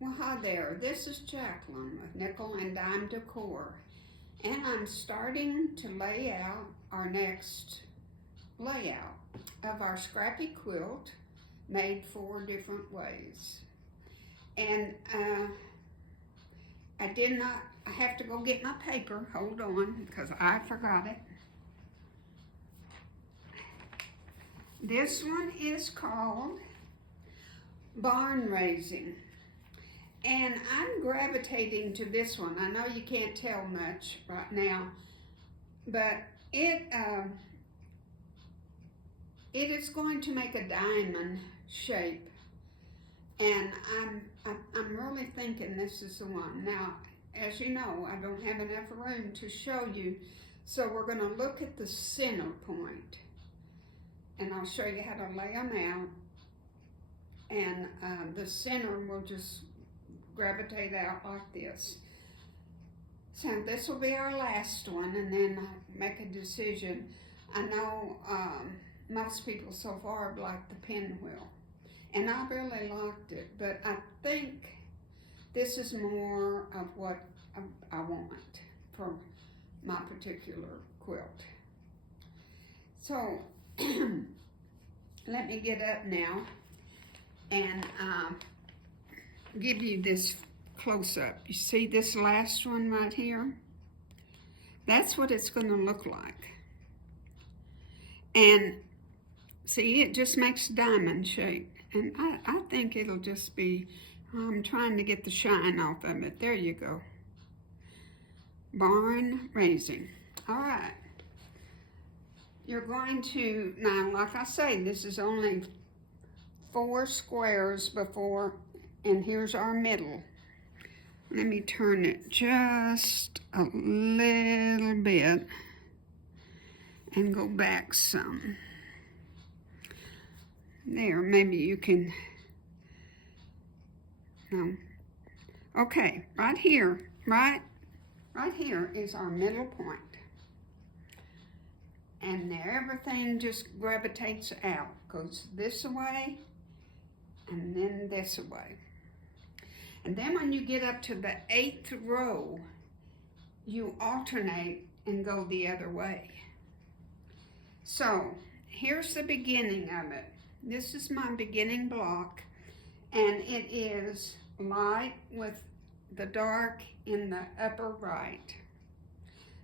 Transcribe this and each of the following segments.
Well, hi there. This is Jacqueline with Nickel and Dime Decor, and I'm starting to lay out our next layout of our scrappy quilt made 4 different ways. And I have to go get my paper. Hold on, because I forgot it. This one is called Barn Raising. And I'm gravitating to this one. I know you can't tell much right now, but it is going to make a diamond shape, and I'm really thinking this is the one. Now, as you know, I don't have enough room to show you, so we're going to look at the center point, and I'll show you how to lay them out, and the center will just gravitate out like this. So this will be our last one, and then I'll make a decision. I know most people so far have liked the pinwheel, and I really liked it, but I think this is more of what I want for my particular quilt. So let me get up now and give you this close-up. You see this last one right here? That's what it's going to look like. And see, it just makes diamond shape. And I think it'll just be, I'm trying to get the shine off of it. There you go. Barn Raising. All right. You're going to, now like I say, this is only 4 squares before, and here's our middle. Let me turn it just a little bit and go back some. There, maybe you can, no. Okay, right here is our middle point. And there, everything just gravitates out, goes this way, and then this way. And then when you get up to the 8th row, you alternate and go the other way. So here's the beginning of it. This is my beginning block, and it is light with the dark in the upper right.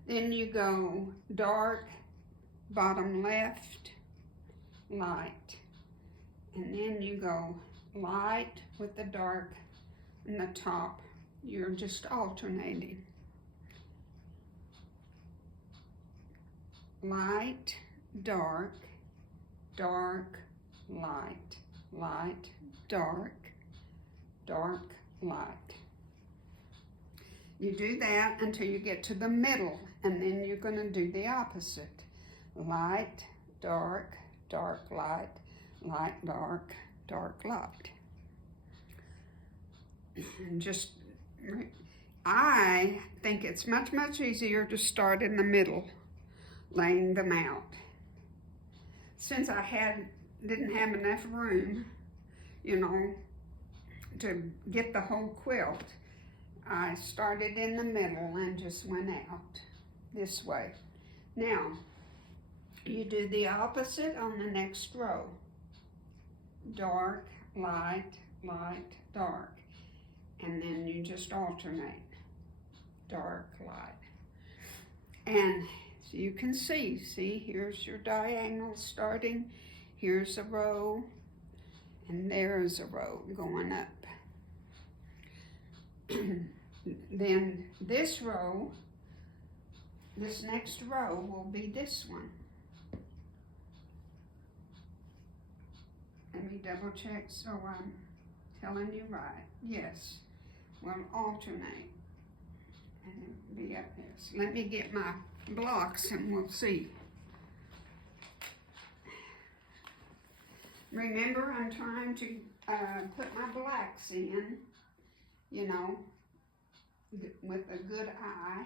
Then you go dark, bottom left, light. And then you go light with the dark in the top. You're just alternating. Light, dark, dark, light, light, dark, dark, light. You do that until you get to the middle, and then you're going to do the opposite. Light, dark, dark, light, light, dark, dark, light. And just, I think it's much, much easier to start in the middle, laying them out. Since I didn't have enough room, you know, to get the whole quilt, I started in the middle and just went out this way. Now, you do the opposite on the next row. Dark, light, light, dark. And then you just alternate. Dark, light. And so you can see, here's your diagonal starting. Here's a row, and there's a row going up. Then this row, this next row will be this one. Let me double check so I'm telling you right. Yes, we'll alternate and it'll be up this. Let me get my blocks and we'll see. Remember, I'm trying to put my blacks in, you know, with a good eye,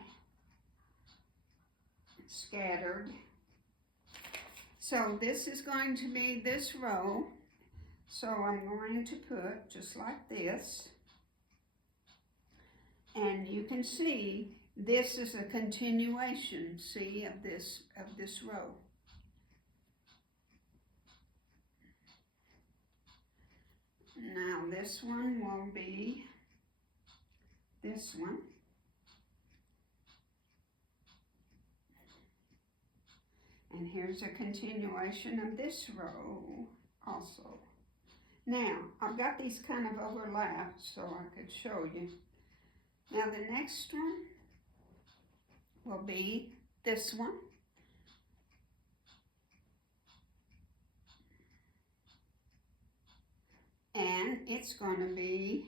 scattered. So this is going to be this row. So I'm going to put just like this. And you can see this is a continuation, see, of this row. Now this one will be this one. And here's a continuation of this row also. Now, I've got these kind of overlapped so I could show you. Now the next one will be this one. And it's going to be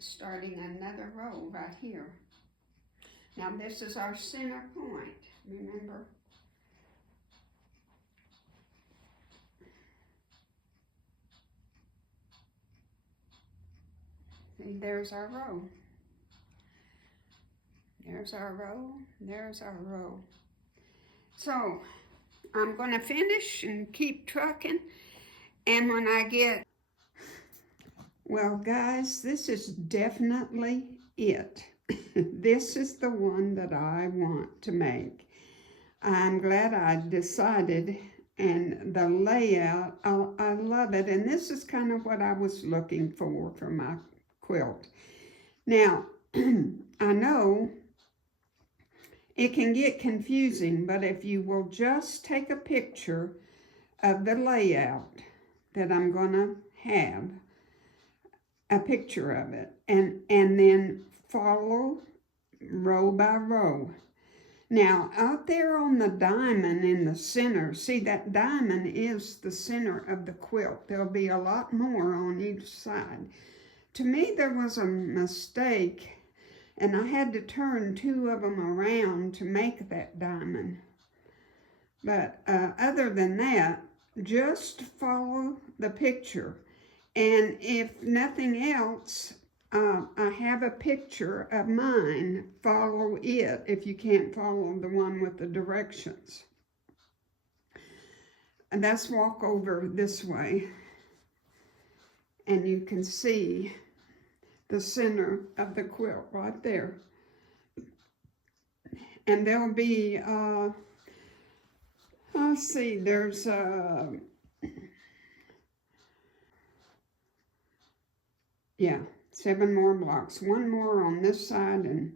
starting another row right here. Now this is our center point, remember? See, there's our row. There's our row, there's our row. So, I'm going to finish and keep trucking, and when I get... Well, guys, this is definitely it. This is the one that I want to make. I'm glad I decided, and the layout, I love it, and this is kind of what I was looking for my quilt. Now, I know it can get confusing, but if you will just take a picture of the layout that I'm going to have, a picture of it, and then follow row by row. Now, out there on the diamond in the center, see that diamond is the center of the quilt. There'll be a lot more on each side. To me, there was a mistake, and I had to turn two of them around to make that diamond. But other than that, just follow the picture. And if nothing else, I have a picture of mine. Follow it if you can't follow the one with the directions. And let's walk over this way. And you can see the center of the quilt right there. And there'll be, let's see, there's 7 more blocks. 1 more on this side, and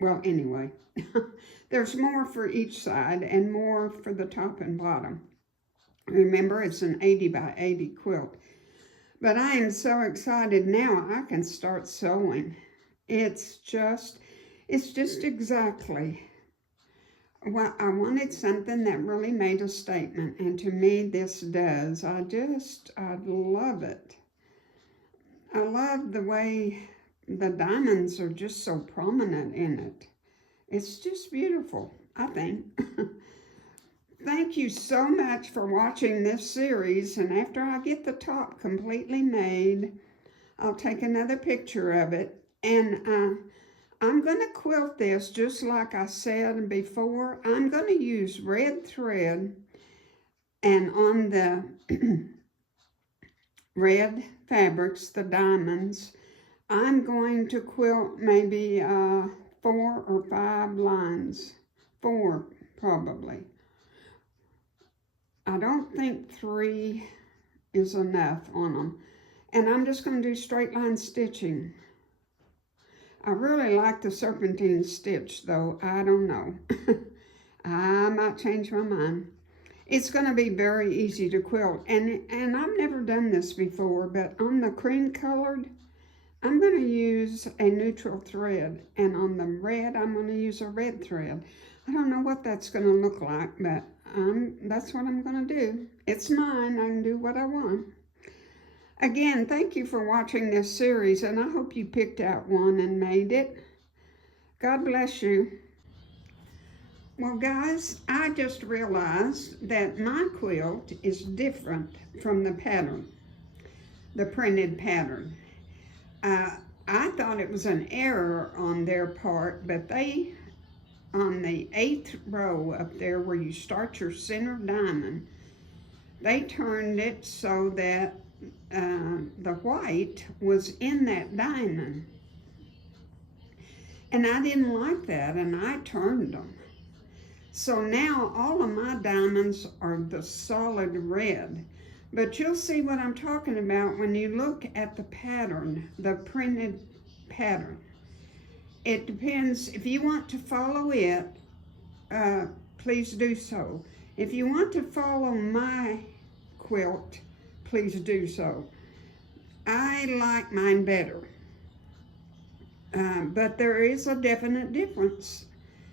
well, anyway, there's more for each side and more for the top and bottom. Remember, it's an 80 by 80 quilt. But I am so excited now I can start sewing. It's just exactly what I wanted, something that really made a statement, and to me this does. I love it. I love the way the diamonds are just so prominent in it. It's just beautiful, I think. Thank you so much for watching this series, and after I get the top completely made, I'll take another picture of it, and I'm going to quilt this just like I said before. I'm going to use red thread, and on the red fabrics, the diamonds, I'm going to quilt maybe 4 or 5 lines. 4 probably. I don't think 3 is enough on them. And I'm just going to do straight line stitching. I really like the serpentine stitch though. I don't know. I might change my mind. It's going to be very easy to quilt. And I've never done this before, but on the cream colored, I'm going to use a neutral thread. And on the red, I'm going to use a red thread. I don't know what that's going to look like, but that's what I'm going to do. It's mine. I can do what I want. Again, thank you for watching this series, and I hope you picked out one and made it. God bless you. Well, guys, I just realized that my quilt is different from the pattern, the printed pattern. I thought it was an error on their part, but they, on the 8th row up there where you start your center diamond, they turned it so that the white was in that diamond. And I didn't like that, and I turned them. So now all of my diamonds are the solid red. But you'll see what I'm talking about when you look at the pattern, the printed pattern. It depends. If you want to follow it, please do so. If you want to follow my quilt, please do so. I like mine better. But there is a definite difference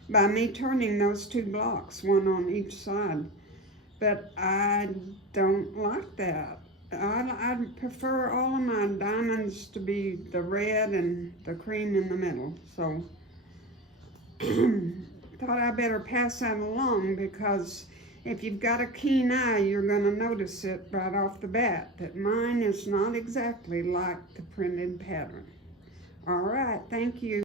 by me turning those two blocks, one on each side. But I don't like that. I prefer all of my diamonds to be the red and the cream in the middle. So thought I better pass that along, because if you've got a keen eye, you're going to notice it right off the bat, that mine is not exactly like the printed pattern. All right, thank you.